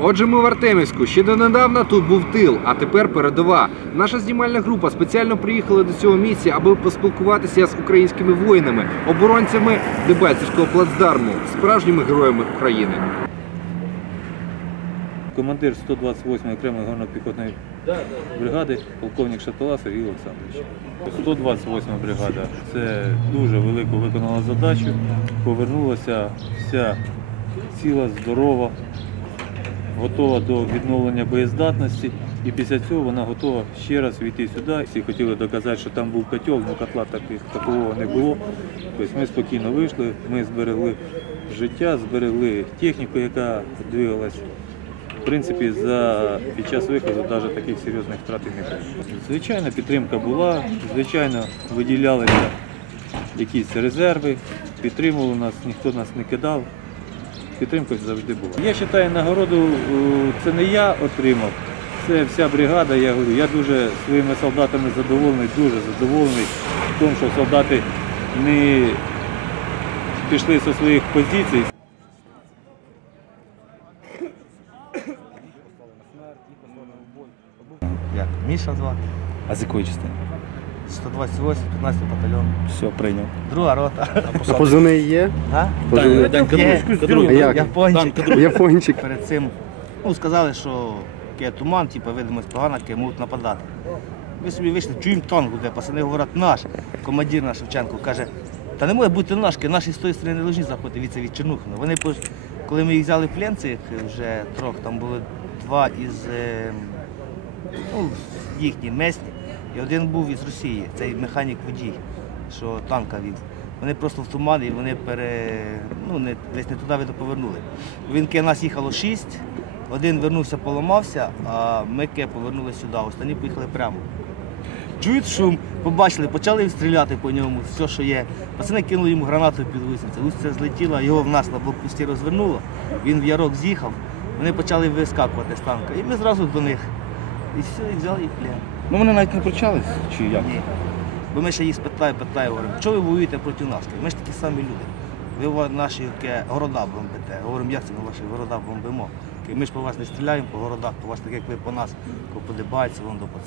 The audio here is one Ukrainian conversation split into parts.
Отже, ми в Артемівську. Ще донедавна тут був тил, а тепер передова. Наша знімальна група спеціально приїхала до цього місця, аби поспілкуватися з українськими воїнами, оборонцями Дебальцівського плацдарму, справжніми героями України. командир 128-ї окремої горно-піхотної бригади, полковник Шатала Сергій Олександрович. 128 бригада це дуже велику виконала задачу. Повернулася вся ціла, здорова, готова до відновлення боєздатності. І після цього вона готова ще раз війти сюди. Всі хотіли доказати, що там був котел, але котла таки- такого не було. Тобто ми спокійно вийшли, ми зберегли життя, зберегли техніку, яка двигалась. В принципі, за, під час виходу навіть таких серйозних втрат і не було. Звичайно, підтримка була, звичайно, виділялися якісь резерви, підтримували нас, ніхто нас не кидав. Підтримка завжди була. Я вважаю, нагороду е, це не я отримав, це вся бригада. Я говорю, я дуже своїми солдатами задоволений, дуже задоволений в тому, що солдати не пішли зі своїх позицій. Як? Міша звати. А з якої частини? 128, 15 батальйон. Все, прийняв. Друга рота. А позивний є? А? Позивний. Є. А як? Япончик. Япончик. Перед цим ну, сказали, що є туман, типу, видимость погана, які можуть нападати. Ми собі вийшли, чуємо танк буде, пацани говорять, наш. Командир наш Шевченко каже, та не може бути наш, наші з тої сторони не повинні заходити від, від Чернухина. Вони, коли ми їх взяли в плен, цих вже трьох, там було два із е, ну, їхні месні, і один був із Росії, цей механік водій, що танка вів. Вони просто в тумані, вони пере, ну, не, десь не туди повернули. Він ке нас їхало шість, один вернувся, поламався, а ми повернули сюди, останні поїхали прямо. Чують шум, побачили, почали стріляти по ньому, все, що є. Пацани кинули йому гранату під гусеницю. Гусениця злетіла, його в нас на блокпості розвернуло, він в ярок з'їхав, вони почали вискакувати з танка. І ми зразу до них. І все, і взяли їх в плен. Ну вони навіть не пручались, чи як? Ні. Бо ми ще їх спитаємо, питаємо, говоримо, чого ви воюєте проти нас? Ми ж такі самі люди. Ви наші яке, города бомбите. Говоримо, як це ми ваші города бомбимо? Кажуть, Ми ж по вас не стріляємо по городах, по вас так як ви по нас, по подибається, вон до по.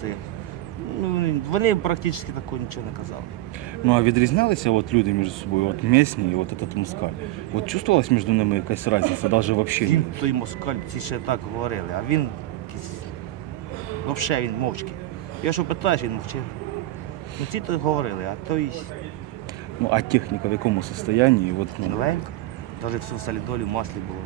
Ну, вони- вони практично такого нічого не казали. Ну а відрізнялися от люди між собою, от місні і от этот москаль. От чувствувалась між ними якась різниця, навіть в общенні? Він той москаль, ці ще так говорили, а він якийсь, взагалі він мовчки. Я що питаєш, він мовчив. Ну ці то говорили, а той Ну а техніка в якому состоянні? От, ну, новенько. Навіть все в солідолі, в маслі було.